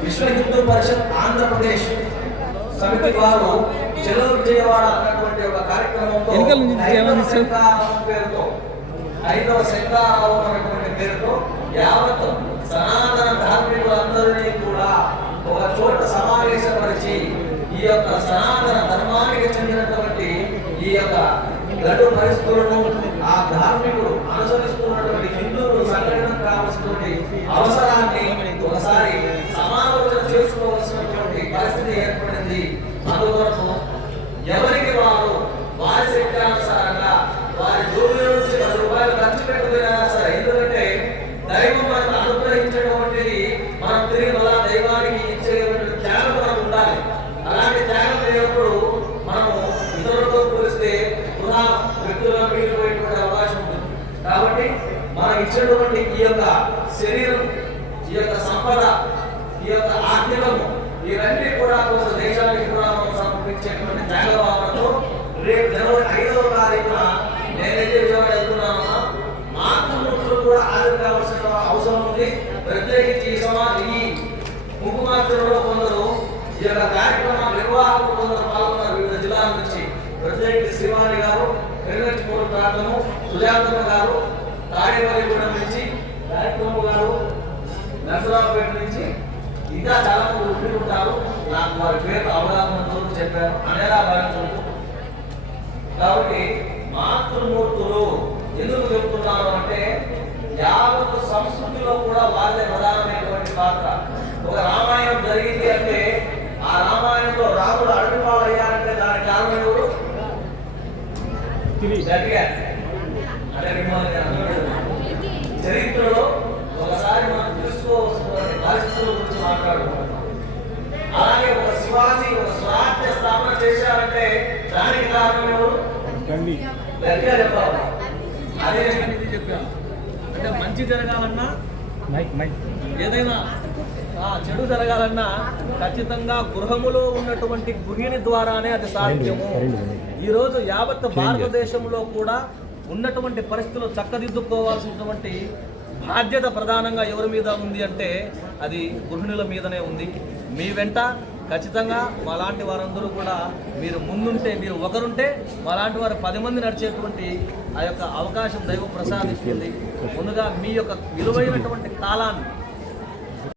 విశ్వ హిందూ పరిషత్ ఆంధ్రప్రదేశ్ సమితి వారు చెలో విజయవాడ అన్నటువంటి ఒక కార్యక్రమంతో పేరుతో ఐదవ శంకారావం అనేటువంటి పేరుతో యావత్ సనాతన ధార్మికులందరినీ కూడా ఒక చోట సమావేశపరిచి ఈ యొక్క సనాతన ధర్మానికి చెందినటువంటి ఈ యొక్క గడు పరిస్థితులను వృధా వ్యక్తులుగా మిగిలిపోయేటువంటి అవకాశం ఉంది. కాబట్టి మనకి ఇచ్చినటువంటి ఈ యొక్క శరీరం ఈ యొక్క సంపద ఈ యొక్క ఆర్థికము ఇవన్నీ కూడా కొంత దేశానికి కూడా మనం సమర్పించేటువంటి త్యాగ భావనతో రేపు జనవరి ఐదవ తారీఖున నేనైతే విజయవాడ వెళ్తున్నామా మాతృమూర్తులు కూడా హాజరు కావాల్సిన అవసరం ఉంది. ప్రత్యేకించి ఈ సమాజం ఈ ముఖమార్చనలో కొందరు ఈ యొక్క ప్రాంతము సుజాతమ్మ గారు తాడేపల్లిగూడెం నుంచి కార్యక్రమం గారు నరసరావుపేట నుంచి. ఇంకా చాలా మంది ఉండి ఉంటారు. నాకు వారి పేరు అవగాహనతో చెప్పారు. అనేలా భావించవచ్చు కాబట్టి మాతృమూర్తులు ఎందుకు చెప్తున్నారు అంటే యావత్ సంస్కృతిలో కూడా వాళ్ళే ప్రధానమైనటువంటి పాత్ర ఒక రామాయణం జరిగింది అంటే ఆ రామాయణంలో రాముడు అడవి పాలయ్యారంటే దానికి కారణం ఎవరు గట్టిగా అంటే మిమ్మల్ని అందరూ చరిత్రలో ఒకసారి మనం తెలుసుకోవాల్సిన పరిస్థితుల గురించి అలాగే ఒక శివాజీ ఒక స్థాపన చేశారంటే దానికి కారణం ఎవరు? గట్టిగా చెప్పాలి. అదే చెప్పాను. అంటే మంచి జరగాలన్నా మైక్ మైక్. ఏదైనా ఆ, చెడు జరగాలన్నా ఖచ్చితంగా గృహములో ఉన్నటువంటి గృహిణి ద్వారానే అది సాధ్యము. ఈరోజు యావత్ భారతదేశంలో కూడా ఉన్నటువంటి పరిస్థితులు చక్కదిద్దుకోవాల్సినటువంటి బాధ్యత ప్రధానంగా ఎవరి మీద ఉంది అంటే అది గృహిణుల మీదనే ఉంది. మీ వెంట ఖచ్చితంగా మాలాంటి వారందరూ కూడా మీరు ముందుంటే మీరు ఒకరుంటే మాలాంటి వారు పది మంది నడిచేటువంటి ఆ యొక్క అవకాశం దైవం ప్రసాదిస్తుంది ముందుగా మీ యొక్క విలువైనటువంటి కాలాన్ని